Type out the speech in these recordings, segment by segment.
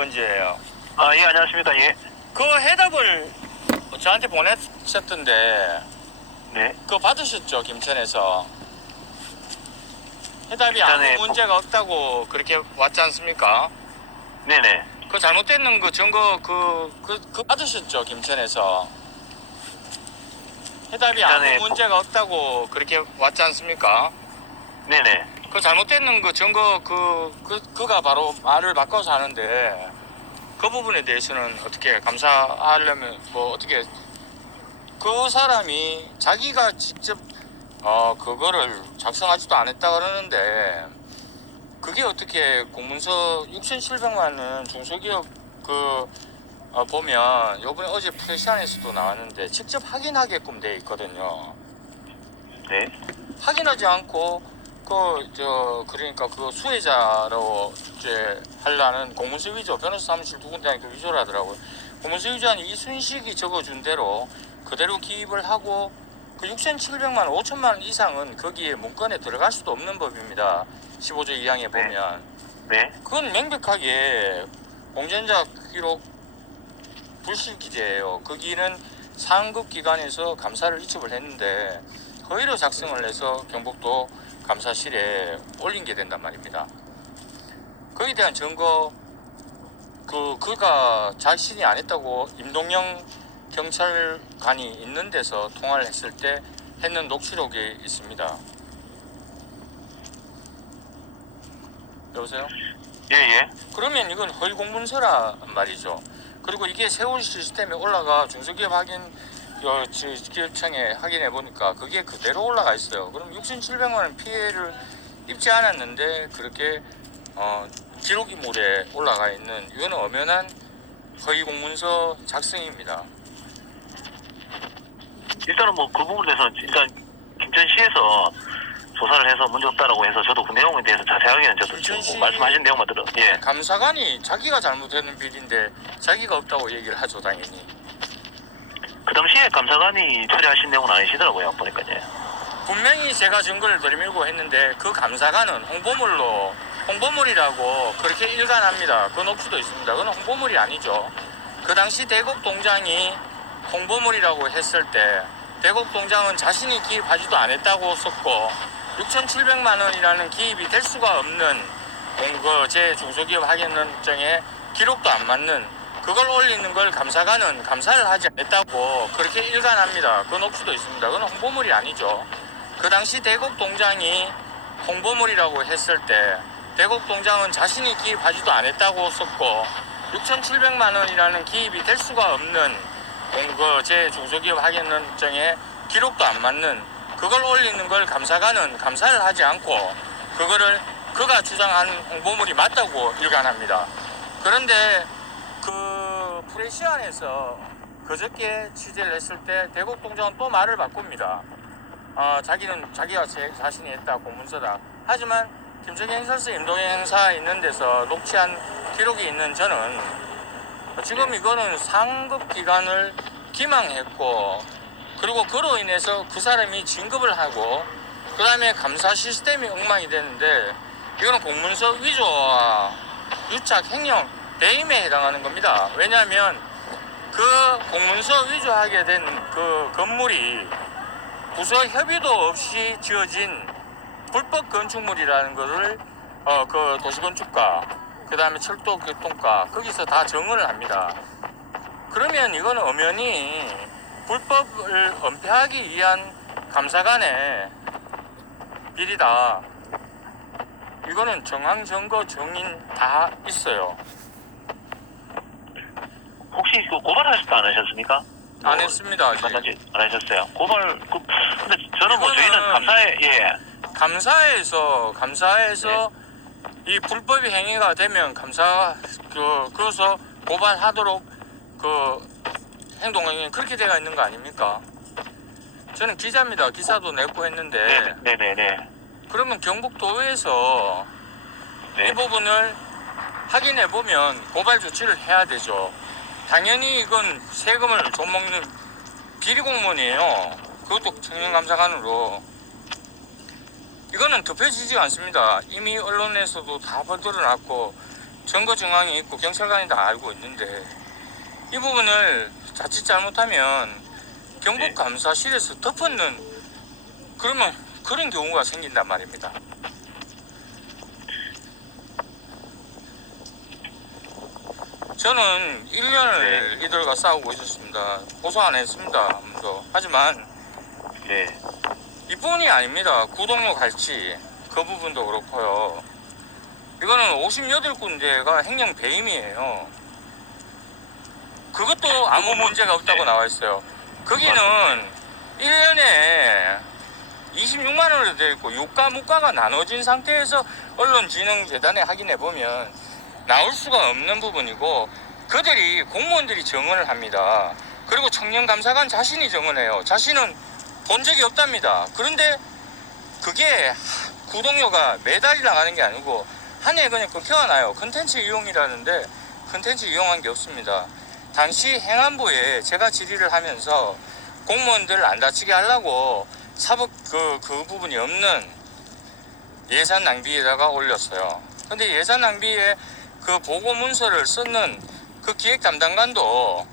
번지예요. 아, 예, 안녕하십니까. 예. 그 해답을 저한테 보냈었던데 네. 그거 받으셨죠? 김천에서 해답이 김천에 아무 문제가 없다고 그렇게 왔지 않습니까? 네네. 그 잘못된 그 증거 그 받으셨죠? 김천에서 해답이 김천에 아무 문제가 없다고 그렇게 왔지 않습니까? 네네. 그 잘못된 그 증거 그가 바로 말을 바꿔서 하는데 그 부분에 대해서는 어떻게 감사하려면 뭐 어떻게 그 사람이 자기가 직접 그거를 작성하지도 않았다 그러는데 그게 어떻게 공문서 6,700만 원 중소기업 보면 요번에 어제 프레시안에서도 나왔는데 직접 확인하게끔 돼 있거든요. 네. 확인하지 않고 그러니까 그 수혜자로 이제 하려는 공문서 위조 변호사 사무실 두 군데 그 위조를 하더라고요. 공문서 위조한 이순식이 적어준 대로 그대로 기입을 하고 그 6,700만 원, 5천만 원 이상은 거기에 문건에 들어갈 수도 없는 법입니다. 15조 2항에 보면. 네. 그건 명백하게 공전자 기록 불실 기재예요. 거기는 상급 기관에서 감사를 이첩을 했는데 허위로 작성을 해서 경북도 감사실에 올린 게 된단 말입니다. 거기에 대한 증거 그가 자신이 안 했다고 임동영 경찰관이 있는 데서 통화를 했을 때 했는 녹취록이 있습니다. 여보세요? 예. 그러면 이건 허위 공문서란 말이죠. 그리고 이게 세월 시스템에 올라가 중소기업 확인 기업청에 확인해 보니까 그게 그대로 올라가 있어요. 그럼 6,700만 원 피해를 입지 않았는데 그렇게 기록인물에 올라가 있는 이거는 엄연한 허위 공문서 작성입니다. 일단은 뭐 그 부분에 대해서는 일단 김천시에서 조사를 해서 문제 없다라고 해서 저도 그 내용에 대해서 자세하게는 저도 김천시- 뭐 말씀하신 내용만 예. 감사관이 자기가 잘못했는 비리인데 자기가 없다고 얘기를 하죠, 당연히. 그 당시에 감사관이 처리하신 내용은 아니시더라고요. 보니까 예. 분명히 제가 증거를 들이밀고 했는데 그 감사관은 홍보물이라고 그렇게 일관합니다. 그 녹취도 있습니다. 그건 홍보물이 아니죠. 그 당시 대국동장이 홍보물이라고 했을 때 대국동장은 자신이 기입하지도 않았다고 썼고 6,700만 원이라는 기입이 될 수가 없는 제 중소기업 확인증에 기록도 안 맞는 그걸 올리는 걸 감사관은 감사를 하지 않았다고 그렇게 일관합니다. 그 녹취도 있습니다. 그건 홍보물이 아니죠. 그 당시 대국동장이 홍보물이라고 했을 때 대국동장은 자신이 기입하지도 않았다고 썼고 6,700만 원이라는 기입이 될 수가 없는 제 중소기업 확인증에 기록도 안 맞는 그걸 올리는 걸 감사관은 감사를 하지 않고 그거를 그가 주장한 홍보물이 맞다고 일관합니다. 그런데 그 프레시안에서 그저께 취재를 했을 때 대국동장은 또 말을 바꿉니다. 자기가 자신이 했다 공문서다. 하지만 김천경 행사서 임동영 행사 있는 데서 녹취한 기록이 있는 저는 지금 이거는 상급 기관을 기망했고 그리고 그로 인해서 그 사람이 진급을 하고 그 다음에 감사 시스템이 엉망이 되는데 이거는 공문서 위조와 유착 횡령 배임에 해당하는 겁니다. 왜냐하면 그 공문서 위조하게 된 그 건물이 부서 협의도 없이 지어진 불법 건축물이라는 것을 그 도시건축가 그 다음에 철도교통과 거기서 다 정을 합니다. 그러면 이거는 엄연히 불법을 은폐하기 위한 감사관의 비리다. 이거는 정황 증거 정인 다 있어요. 혹시 그 고발하셨다 안 하셨습니까? 안 했습니다. 아직. 안 하셨어요. 근데 저는 뭐 저희는 감사에서 이 불법이 행위가 되면 그것서 고발하도록 행동행위 그렇게 되어 있는 거 아닙니까? 저는 기자입니다. 기사도 냈고 했는데. 네네네. 그러면 경북도에서 이 부분을 확인해 보면 고발 조치를 해야 되죠. 당연히 이건 세금을 좀 먹는 비리 공무원이에요. 그것도 청년감사관으로. 이거는 덮여지지가 않습니다. 이미 언론에서도 다 드러났고 증거 정황이 있고 경찰관이 다 알고 있는데 이 부분을 자칫 잘못하면 경북 감사실에서 덮었는 그러면 그런 경우가 생긴단 말입니다. 저는 1년을 이들과 싸우고 있었습니다. 고소 안 했습니다. 아무도. 하지만 네. 이뿐이 아닙니다. 구동로 갈치 그 부분도 그렇고요. 이거는 58군데가 행령 배임이에요. 그것도 아무 문제가 없다고 나와 있어요. 거기는 1년에 26만 원으로 되어 있고 유가 무가가 나눠진 상태에서 언론진흥재단에 확인해 보면 나올 수가 없는 부분이고 그들이 공무원들이 정언을 합니다. 그리고 청년감사관 자신이 정언해요. 자신은 본 적이 없답니다. 그런데 그게 구독료가 매달이 나가는 게 아니고 한 해에 그냥 끊겨가 나요. 컨텐츠 이용이라는데 컨텐츠 이용한 게 없습니다. 당시 행안부에 제가 질의를 하면서 공무원들 안 다치게 하려고 사법 그 부분이 없는 예산 낭비에다가 올렸어요. 근데 예산 낭비에 그 보고 문서를 쓰는 그 기획 담당관도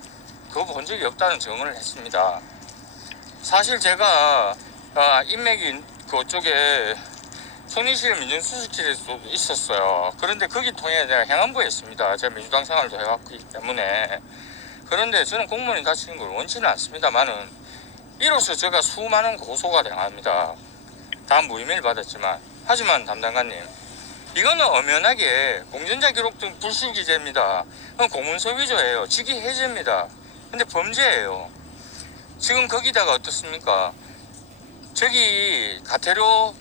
그거 본 적이 없다는 증언을 했습니다. 사실 제가 인맥이 그쪽에 송리실 민정수석실에도 있었어요. 그런데 거기 통해 내가 행안부에 있습니다. 제가 민주당 생활도 해왔기 때문에. 그런데 저는 공무원이 다치는 걸 원치는 않습니다만은 이로써 제가 수많은 고소가 당합니다. 다 무혐의를 받았지만. 하지만 담당관님, 이거는 엄연하게 공전자 기록 등 불실기재입니다. 그건 공문서 위조예요. 직위 해제입니다. 근데 범죄예요. 지금 거기다가 어떻습니까? 저기 가태료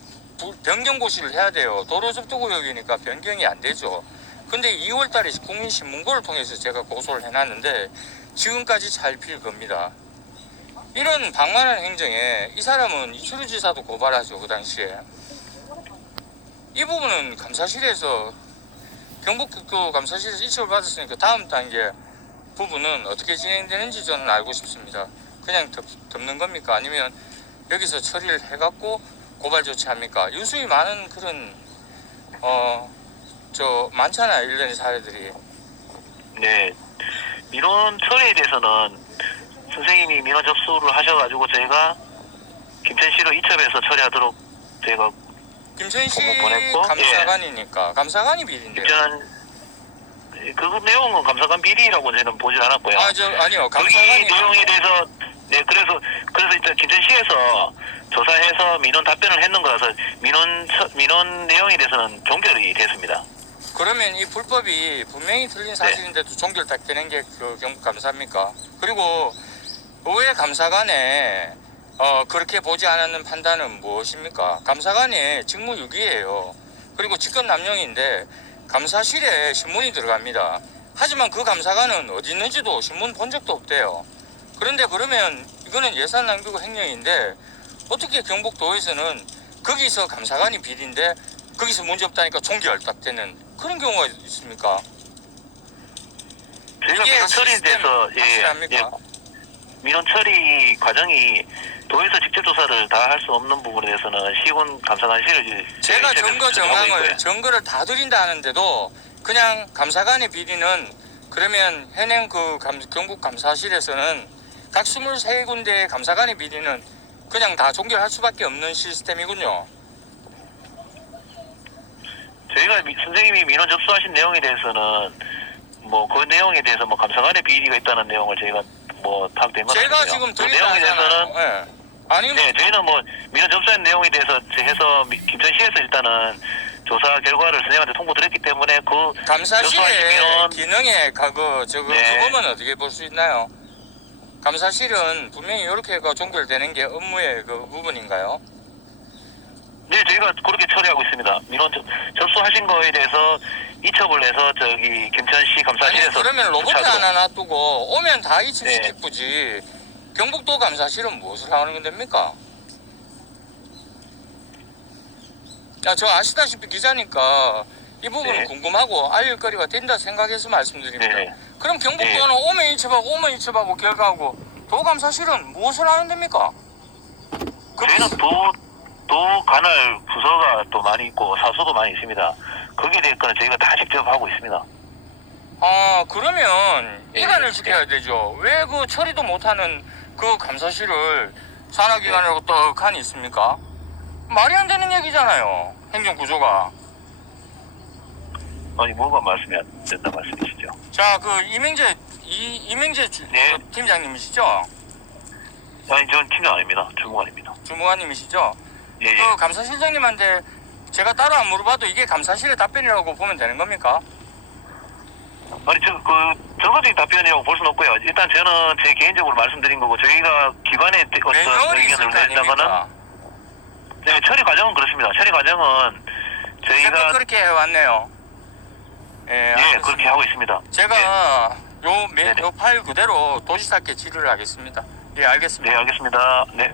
변경 고시를 해야 돼요. 도로 접두구역이니까 변경이 안 되죠. 근데 2월 달에 국민신문고를 통해서 제가 고소를 해놨는데 지금까지 잡힐 겁니다. 이런 방만한 행정에 이 사람은 이철우 지사도 고발하죠. 그 당시에. 이 부분은 감사실에서 경북특구 감사실에서 이첩을 받았으니까 다음 단계 부분은 어떻게 진행되는지 저는 알고 싶습니다. 그냥 덮는 겁니까? 아니면 여기서 처리를 해갖고 고발 조치합니까? 유수히 많은 그런 많잖아요. 일련의 사례들이. 네. 민원 처리에 대해서는 선생님이 민원 접수를 하셔가지고 저희가 김천시로 이첩해서 처리하도록 저희가 김천시 보냈고, 감사관이니까 감사관이 비리인데요. 그 내용은 감사관 비리라고 저는 보질 않았고요. 아니요. 거기 감사관이 내용에 대해서 그래서 일단 김천시에서 조사해서 민원 답변을 했는 거라서 민원 내용에 대해서는 종결이 됐습니다. 그러면 이 불법이 분명히 틀린 사실인데도 종결 딱 되는 게 그 경북 감사입니까? 그리고 의회 감사관에 그렇게 보지 않았는 판단은 무엇입니까? 감사관이 직무유기예요. 그리고 직권남용인데 감사실에 신문이 들어갑니다. 하지만 그 감사관은 어디 있는지도 신문 본 적도 없대요. 그런데 그러면 이거는 예산 낭비고 횡령인데 어떻게 경북도에서는 거기서 감사관이 비리인데 거기서 문제 없다니까 종결 딱 되는 그런 경우가 있습니까? 저희가 민원 처리에 대해서 민원 처리 과정이 도에서 직접 조사를 다 할 수 없는 부분에 대해서는 시군 감사관실을 제가 증거 정황을 증거를 다 드린다 하는데도 그냥 감사관의 비리는 그러면 현행 그 경북 감사실에서는 각 23군데의 감사관의 비리는 그냥 다 종결할 수밖에 없는 시스템이군요. 저희가 선생님이 민원 접수하신 내용에 대해서는 그 내용에 대해서 감사관의 비리가 있다는 내용을 저희가 파악된 것 같아요. 제가 지금 드린다 하잖아요. 네, 저희는 민원 접수한 내용에 대해서 해서 김천시에서 일단은 조사 결과를 선생님한테 통보드렸기 때문에 그 감사실의 기능에 그거면 어떻게 볼 수 있나요? 감사실은 분명히 이렇게가 종결되는 게 업무의 그 부분인가요? 네, 저희가 그렇게 처리하고 있습니다. 민원 접수하신 거에 대해서 이첩을 해서 저기 김천시 감사실에서. 아니, 그러면 로봇 하나 놔두고 오면 다 이첩시킬 뿐이지 경북도 감사실은 무엇을 하는 겁니까? 저 아시다시피 기자니까 이 부분은 궁금하고 알릴 거리가 된다 생각해서 말씀드립니다. 그럼 경북도는 오면 이첩하고 결과하고 도감사실은 무엇을 하는 겁니까? 저희는 도 관할 부서가 또 많이 있고 사소도 많이 있습니다. 거기에 대해서는 저희가 다 직접 하고 있습니다. 아, 그러면 예, 이관을 예. 시켜야 되죠. 왜 그 처리도 못하는 그 감사실을 산하기관이라고 떡하니 있습니까? 말이 안 되는 얘기잖아요. 행정구조가. 아니 뭐가 말씀이 안 된다 말씀이시죠? 자, 그 이명재 네. 그 팀장님이시죠? 아니 저는 팀장 아닙니다. 주무관입니다. 주무관님이시죠? 예, 예. 그 감사실장님한테 제가 따로 안 물어봐도 이게 감사실의 답변이라고 보면 되는 겁니까? 아니 정서적인 답변이라고 볼 수는 없고요. 일단 저는 제 개인적으로 말씀드린 거고 저희가 기관에 어떤 매뉴얼이 있을 의견을 거 낸다거는 아닙니까? 네, 처리 과정은 그렇습니다. 처리 과정은 계속 저희가 그렇게 해왔네요. 예, 예 알겠습니다. 그렇게 하고 있습니다. 제가 네네. 요 파일 그대로 도지사께 질의를 하겠습니다. 예, 알겠습니다. 네 알겠습니다. 네.